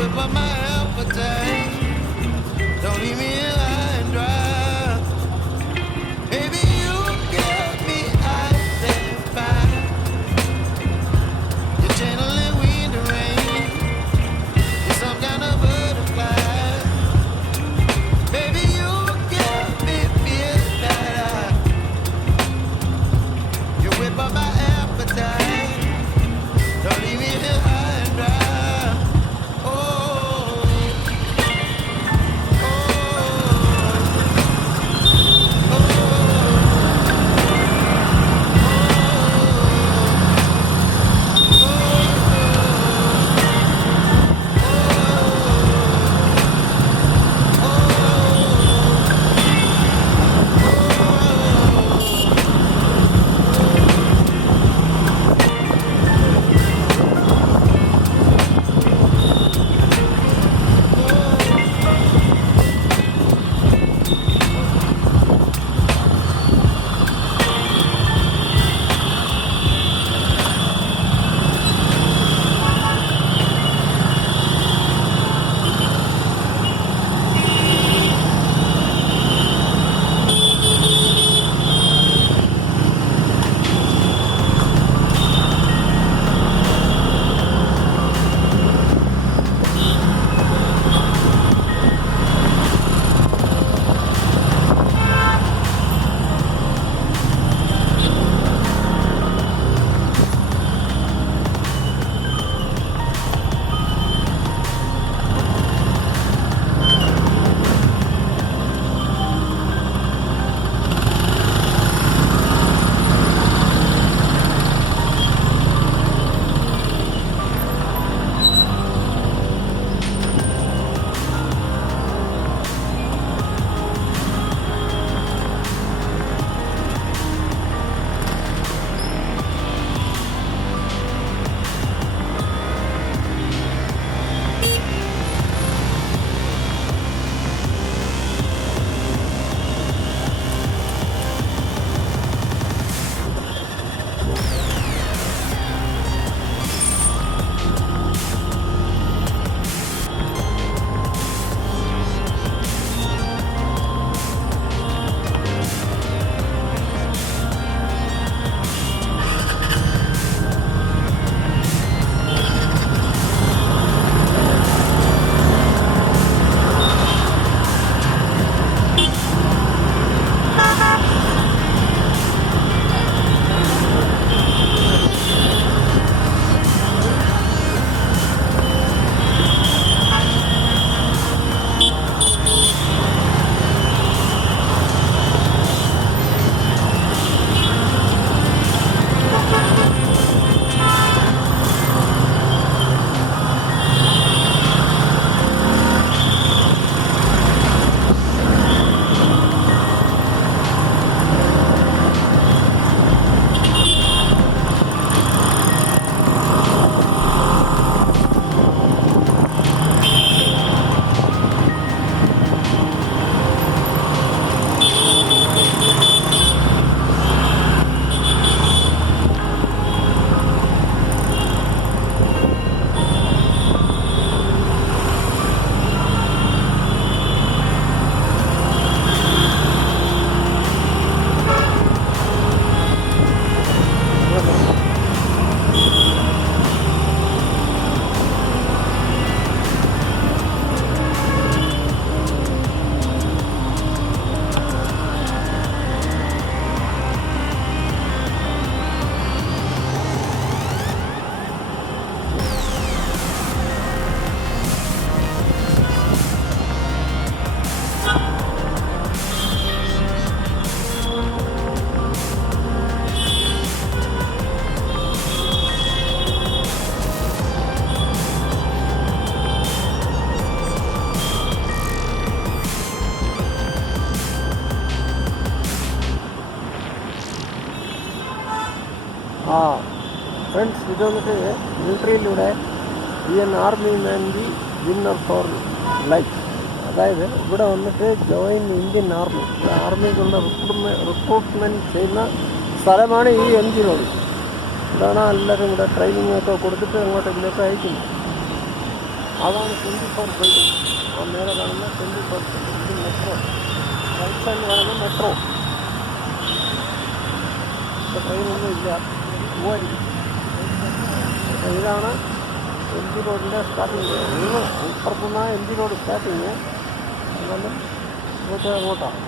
whip up my appetite. Don't leave me here high and dry. Baby, you get me ice and fire. You're channeling wind and rain. You're some kind of butterfly. Baby, you get me midnight. You whip up my appetite. Don't leave me here high and dry. Oh, oh, oh, friends, ഇത് വന്നിട്ട് മിലിറ്ററിയിലൂടെ army man the winner for life. അതായത് ഇവിടെ വന്നിട്ട് join Indian army, ആർമിക്കുള്ള recruitment ചെയ്യുന്ന സ്ഥലമാണ് ഈ MG റോഡ്. ഇതാണ് എല്ലാവരും ഇവിടെ ട്രെയിനിങ് ഒക്കെ കൊടുത്തിട്ട് അങ്ങോട്ട് ഇതിലൊക്കെ അയക്കുന്നത്. അതാണ് 24 ബിൽഡിംഗ്. ആ നേരെ കാണുന്ന 24 ബിൽഡിംഗ്. ഇത് മെട്രോ. റൈറ്റ് സൈഡിൽ കാണുന്ന മെട്രോ. ഇപ്പോൾ ട്രെയിനൊന്നും ഇല്ല, പോവായിരിക്കും. അപ്പോൾ ഇതാണ് എം ജി റോഡിൻ്റെ സ്റ്റാർട്ടിങ്. നിങ്ങൾ ഇപ്പുറത്തുനിന്നാണ് എം ജി റോഡ് സ്റ്റാർട്ടിങ്. എന്നാലും ഇങ്ങോട്ട് അങ്ങോട്ടാണ്.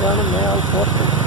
ഇതാണ് മേയാൾ ഫോർട്ട്.